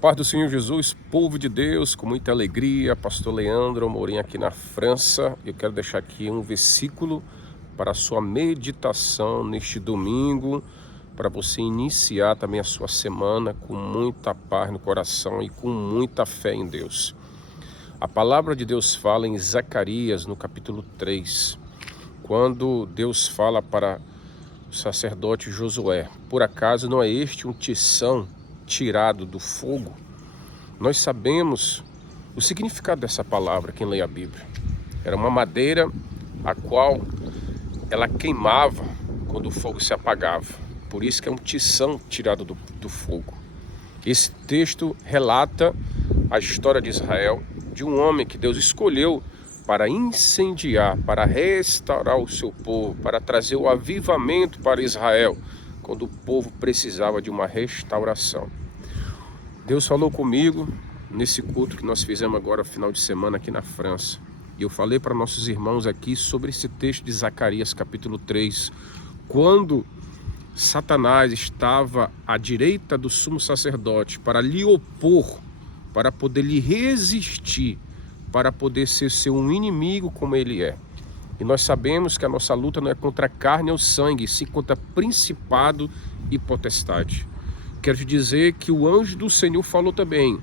Paz do Senhor Jesus, povo de Deus, com muita alegria, pastor Leandro Amorim aqui na França. Eu quero deixar aqui um versículo para a sua meditação neste domingo, para você iniciar também a sua semana com muita paz no coração e com muita fé em Deus. A palavra de Deus fala em Zacarias, no capítulo 3, quando Deus fala para o sacerdote Josué: por acaso não é este um tição tirado do fogo? Nós sabemos o significado dessa palavra, quem lê a Bíblia. Era uma madeira a qual ela queimava quando o fogo se apagava. Por isso que é um tição tirado do fogo. Esse texto relata a história de Israel, de um homem que Deus escolheu para incendiar, para restaurar o seu povo, para trazer o avivamento para Israel, quando o povo precisava de uma restauração. Deus falou comigo nesse culto que nós fizemos agora, final de semana, aqui na França. E eu falei para nossos irmãos aqui sobre esse texto de Zacarias, capítulo 3, quando Satanás estava à direita do sumo sacerdote para lhe opor, para poder lhe resistir, para poder ser seu inimigo como ele é. E nós sabemos que a nossa luta não é contra a carne ou sangue, sim contra principado e potestade. Quero te dizer que o anjo do Senhor falou também,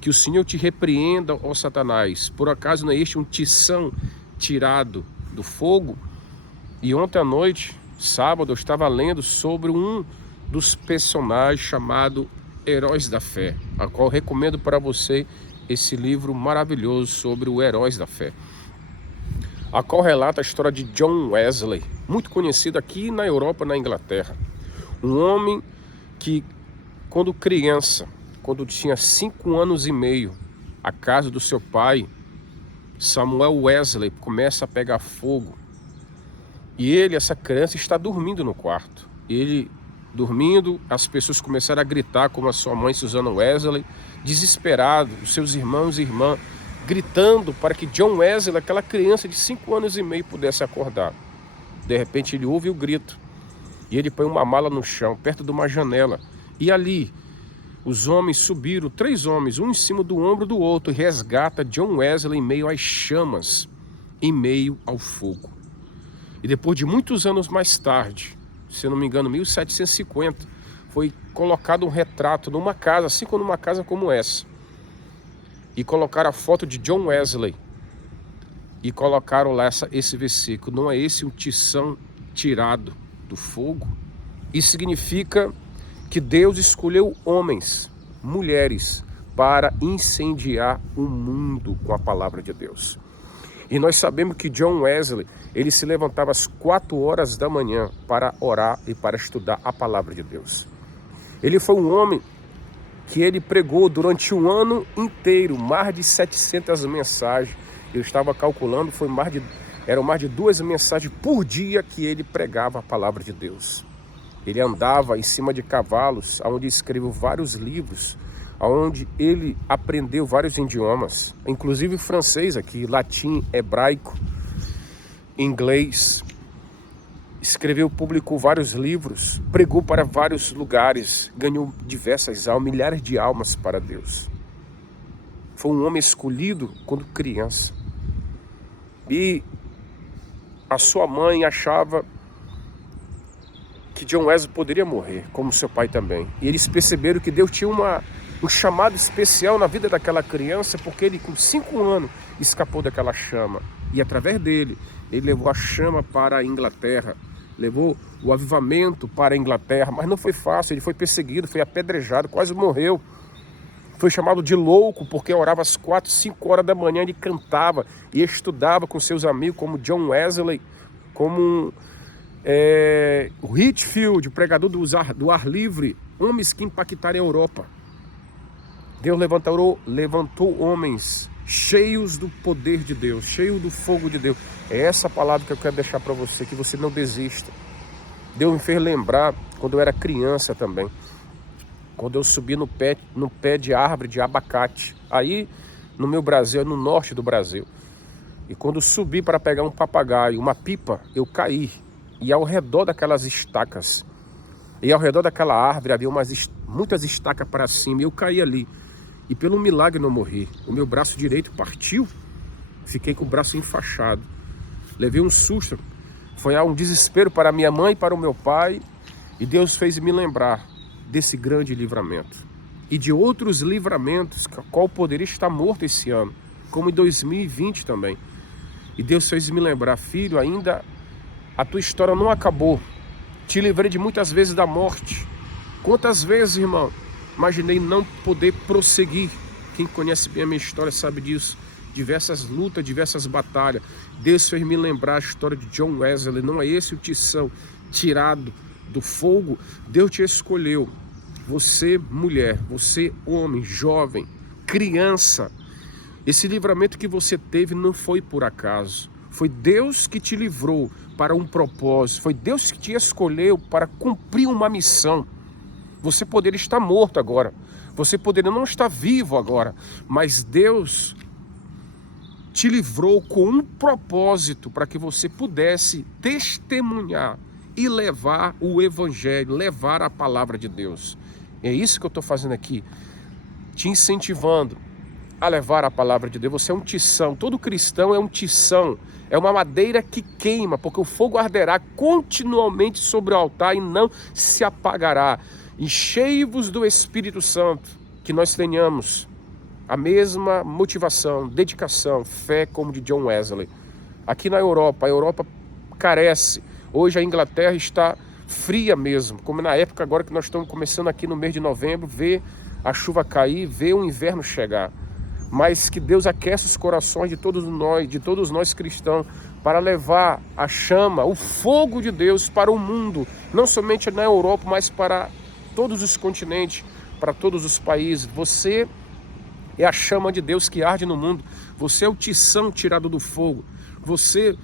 que o Senhor te repreenda, ó Satanás, por acaso não é este um tição tirado do fogo? E ontem à noite, sábado, eu estava lendo sobre um dos personagens chamado Heróis da Fé, a qual eu recomendo para você esse livro maravilhoso sobre o Heróis da Fé, a qual relata a história de John Wesley, muito conhecido aqui na Europa, na Inglaterra. Um homem que, quando criança, quando tinha 5 anos e meio, a casa do seu pai, Samuel Wesley, começa a pegar fogo. E ele, essa criança, está dormindo no quarto. Ele dormindo, as pessoas começaram a gritar, como a sua mãe, Susana Wesley, desesperado, os seus irmãos e irmãs, gritando para que John Wesley, aquela criança de 5 anos e meio, pudesse acordar. De repente ele ouve o grito e ele põe uma mala no chão, perto de uma janela. E ali, os homens subiram, 3 homens, um em cima do ombro do outro, e resgata John Wesley em meio às chamas, em meio ao fogo. E depois de muitos anos mais tarde, se eu não me engano, 1750, foi colocado um retrato numa casa, assim como numa casa como essa. E colocaram a foto de John Wesley. E colocaram lá esse versículo: não é esse um tição tirado do fogo? Isso significa que Deus escolheu homens, mulheres, para incendiar o mundo com a palavra de Deus. E nós sabemos que John Wesley, ele se levantava às 4 horas da manhã para orar e para estudar a palavra de Deus. Ele foi um homem que ele pregou durante um ano inteiro, mais de 700 mensagens. Eu estava calculando, eram mais de 2 mensagens por dia que ele pregava a palavra de Deus. Ele andava em cima de cavalos, onde escreveu vários livros, onde ele aprendeu vários idiomas, inclusive francês aqui, latim, hebraico, inglês. Escreveu, publicou vários livros, pregou para vários lugares, ganhou diversas almas, milhares de almas para Deus. Foi um homem escolhido quando criança. E a sua mãe achava que John Wesley poderia morrer, como seu pai também. E eles perceberam que Deus tinha um chamado especial na vida daquela criança, porque ele, com 5 anos, escapou daquela chama. E através dele, ele levou a chama para a Inglaterra, levou o avivamento para a Inglaterra. Mas não foi fácil, ele foi perseguido, foi apedrejado, quase morreu. Foi chamado de louco, porque orava às 4, 5 horas da manhã, ele cantava e estudava com seus amigos, como John Wesley, como o Whitefield, o pregador do ar livre, homens que impactaram a Europa. Deus levantou homens cheios do poder de Deus, cheios do fogo de Deus. É essa palavra que eu quero deixar para você, que você não desista. Deus me fez lembrar quando eu era criança também, quando eu subi no pé de árvore de abacate, aí no meu Brasil, no norte do Brasil. E quando eu subi para pegar um papagaio, uma pipa, eu caí. E ao redor daquelas estacas, e ao redor daquela árvore havia muitas estacas para cima, e eu caí ali. E pelo milagre não morri. O meu braço direito partiu, fiquei com o braço enfaixado. Levei um susto, foi um desespero para minha mãe e para o meu pai, e Deus fez me lembrar desse grande livramento. E de outros livramentos, qual poderia estar morto esse ano, como em 2020 também. E Deus fez me lembrar, filho, ainda a tua história não acabou. Te livrei de muitas vezes da morte. Quantas vezes, irmão, imaginei não poder prosseguir. Quem conhece bem a minha história sabe disso. Diversas lutas, diversas batalhas. Deus fez me lembrar a história de John Wesley. Não é esse o tição tirado do fogo? Deus te escolheu. Você, mulher, você, homem, jovem, criança. Esse livramento que você teve não foi por acaso. Foi Deus que te livrou para um propósito. Foi Deus que te escolheu para cumprir uma missão. Você poderia estar morto agora. Você poderia não estar vivo agora. Mas Deus te livrou com um propósito para que você pudesse testemunhar e levar o evangelho, levar a palavra de Deus. É isso que eu estou fazendo aqui, te incentivando a levar a palavra de Deus. Você é um tição, todo cristão é um tição, é uma madeira que queima, porque o fogo arderá continuamente sobre o altar e não se apagará. Enchei-vos do Espírito Santo, que nós tenhamos a mesma motivação, dedicação, fé como de John Wesley. Aqui na Europa, a Europa carece. Hoje a Inglaterra está fria mesmo, como na época agora que nós estamos começando aqui no mês de novembro, ver a chuva cair, ver o inverno chegar. Mas que Deus aqueça os corações de todos nós cristãos, para levar a chama, o fogo de Deus para o mundo, não somente na Europa, mas para todos os continentes, para todos os países. Você é a chama de Deus que arde no mundo. Você é o tição tirado do fogo. Você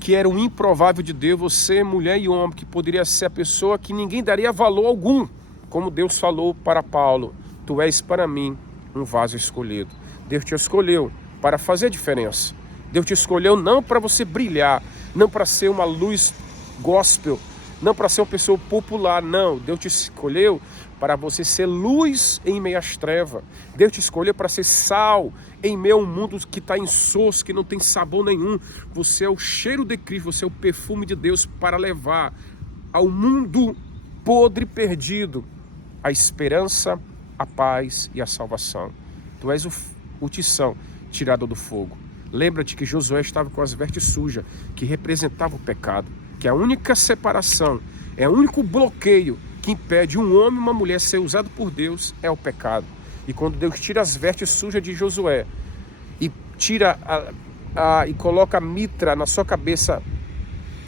que era o improvável de Deus, você, mulher e homem, que poderia ser a pessoa que ninguém daria valor algum, como Deus falou para Paulo: tu és para mim um vaso escolhido. Deus te escolheu para fazer a diferença. Deus te escolheu não para você brilhar, não para ser uma luz gospel, não para ser uma pessoa popular, não. Deus te escolheu para você ser luz em meio às trevas. Deus te escolheu para ser sal em meio a um mundo que está insosso, que não tem sabor nenhum. Você é o cheiro de Cristo, você é o perfume de Deus para levar ao mundo podre, perdido, a esperança, a paz e a salvação. Tu és o tição tirado do fogo. Lembra-te que Josué estava com as vestes sujas, que representava o pecado, que a única separação, é o único bloqueio que impede um homem e uma mulher ser usado por Deus é o pecado. E quando Deus tira as vestes sujas de Josué e tira e coloca a mitra na sua cabeça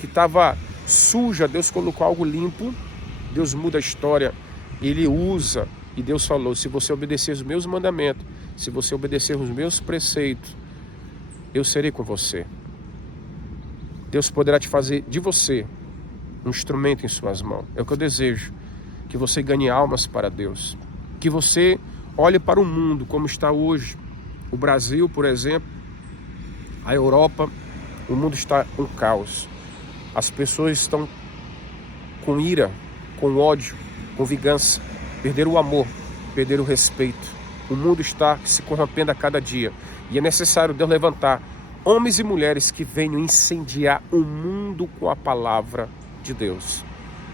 que estava suja, Deus colocou algo limpo. Deus muda a história, Ele usa. E Deus falou: se você obedecer os meus mandamentos, se você obedecer os meus preceitos, eu serei com você. Deus poderá te fazer de você um instrumento em suas mãos. É o que eu desejo, que você ganhe almas para Deus, que você olhe para o mundo como está hoje. O Brasil, por exemplo, a Europa, o mundo está um caos. As pessoas estão com ira, com ódio, com vingança, perderam o amor, perderam o respeito. O mundo está se corrompendo a cada dia, e é necessário Deus levantar homens e mulheres que venham incendiar o mundo com a palavra de Deus,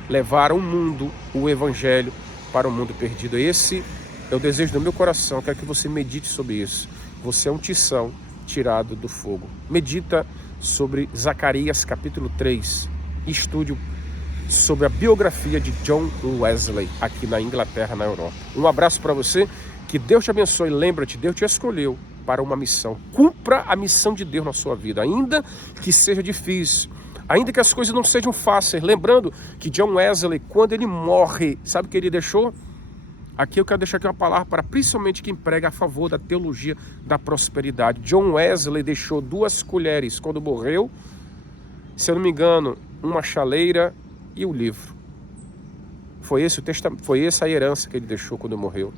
levar o mundo, o evangelho, para o mundo perdido. Esse é o desejo do meu coração. Eu quero que você medite sobre isso. Você é um tição tirado do fogo. Medita sobre Zacarias capítulo 3. Estude sobre a biografia de John Wesley aqui na Inglaterra, na Europa. Um abraço para você, que Deus te abençoe. Lembra-te, Deus te escolheu para uma missão. Cumpra a missão de Deus na sua vida, ainda que seja difícil, ainda que as coisas não sejam fáceis. Lembrando que John Wesley, quando ele morre, sabe o que ele deixou? Aqui eu quero deixar aqui uma palavra para principalmente quem prega a favor da teologia da prosperidade. John Wesley deixou 2 colheres quando morreu, se eu não me engano, uma chaleira e o livro. Foi essa a herança que ele deixou quando morreu.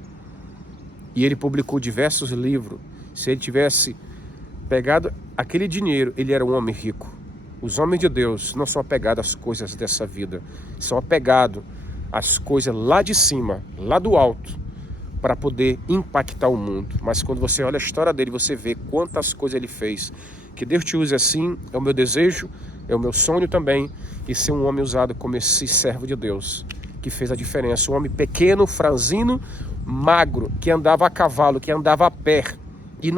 E ele publicou diversos livros. Se ele tivesse pegado aquele dinheiro, ele era um homem rico. Os homens de Deus não são apegados às coisas dessa vida, são apegados as coisas lá de cima, lá do alto, para poder impactar o mundo. Mas quando você olha a história dele, você vê quantas coisas ele fez. Que Deus te use assim, é o meu desejo, é o meu sonho também, e ser um homem usado como esse servo de Deus, que fez a diferença. Um homem pequeno, franzino, magro, que andava a cavalo, que andava a pé, e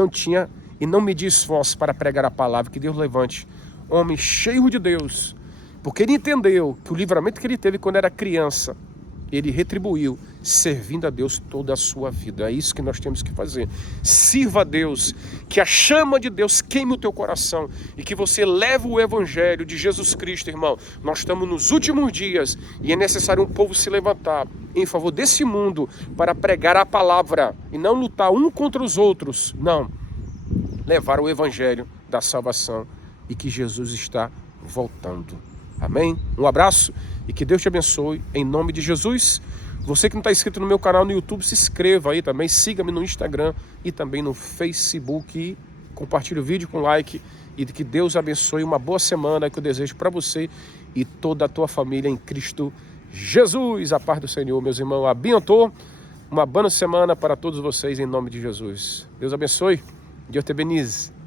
não media esforço para pregar a palavra. Que Deus levante homem cheio de Deus, porque ele entendeu que o livramento que ele teve quando era criança, ele retribuiu servindo a Deus toda a sua vida. É isso que nós temos que fazer. Sirva a Deus, que a chama de Deus queime o teu coração e que você leve o evangelho de Jesus Cristo, irmão. Nós estamos nos últimos dias e é necessário um povo se levantar em favor desse mundo para pregar a palavra e não lutar um contra os outros. Não, levar o evangelho da salvação e que Jesus está voltando. Amém? Um abraço e que Deus te abençoe em nome de Jesus. Você que não está inscrito no meu canal no YouTube, se inscreva aí também, siga-me no Instagram e também no Facebook. E compartilhe o vídeo com like e que Deus abençoe. Uma boa semana que eu desejo para você e toda a tua família em Cristo Jesus. A paz do Senhor, meus irmãos. Abençoe. Uma boa semana para todos vocês em nome de Jesus. Deus abençoe. Deus te bendize.